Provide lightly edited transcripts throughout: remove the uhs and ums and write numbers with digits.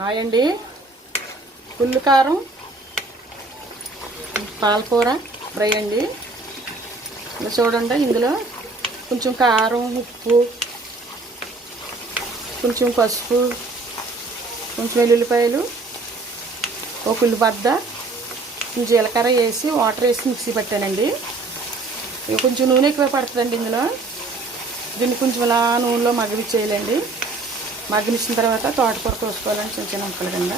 Hi అండి. ఉల్లి కారం పాలకూర ఫ్రై అండి. ఇలా చూడండి, ఇందులో కొంచెం కారం, ఉప్పు, కొంచెం పసుపు, కొంచెం వెల్లుల్లిపాయలు, ఒక ఉల్లిబద్ద, కొంచెం జీలకర్ర వేసి వాటర్ వేసి మిక్సీ పెట్టానండి. ఇక కొంచెం నూనె ఎక్కువ పడుతుందండి ఇందులో. దీన్ని కొంచెం ఇలా నూనెలో మగ్గనిచ్చేయాలండి. మగ్గనిచ్చిన తర్వాత తోటకూర కోసుకోవాలండి చిన్న చిన్న ముక్కల కింద.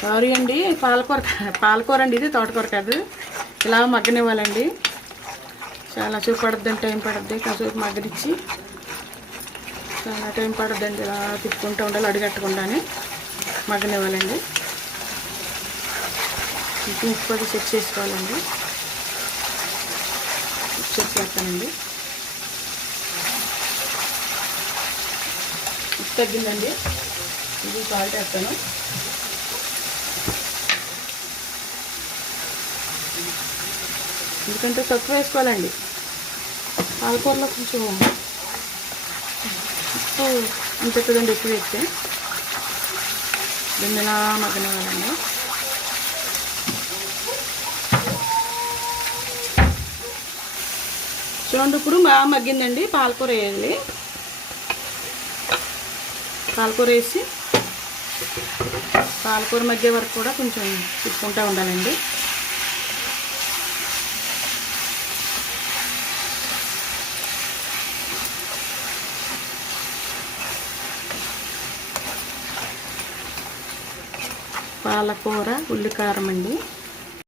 సారీ అండి, పాలకూర అండి, ఇది తోటకూర కాదు. ఇలా మగ్గనివ్వాలండి. చాలా సేపు పడుద్దండి, టైం పడుద్ది. కాసేపు మగ్గనిచ్చి చాలా టైం పడుద్దండి. ఇలా తిప్పుకుంటూ ఉండాలి, అడిగట్టకుండానే మగ్గనివ్వాలండి. ఉప్పు అది సెట్ చేసుకోవాలండి. సెట్ చేస్తానండి. ఉప్పు తగ్గిందండి, ఇది సాల్ట్ వేస్తాను. ఎందుకంటే తక్కువ వేసుకోవాలండి. పాలకూరలో కొంచెం ఉప్పు ఉంటుందండి, ఎక్కువ వేస్తే. దీన్ని ఇలా మగ్గనివ్వాలండి. చూడండి, ఇప్పుడు బాగా మగ్గిందండి. పాలకూర వేయాలి. పాలకూర వేసి పాలకూర మగ్గే వరకు కూడా కొంచెం తిప్పుకుంటూ ఉండాలండి. పాలకూర ఉల్లికారం అండి.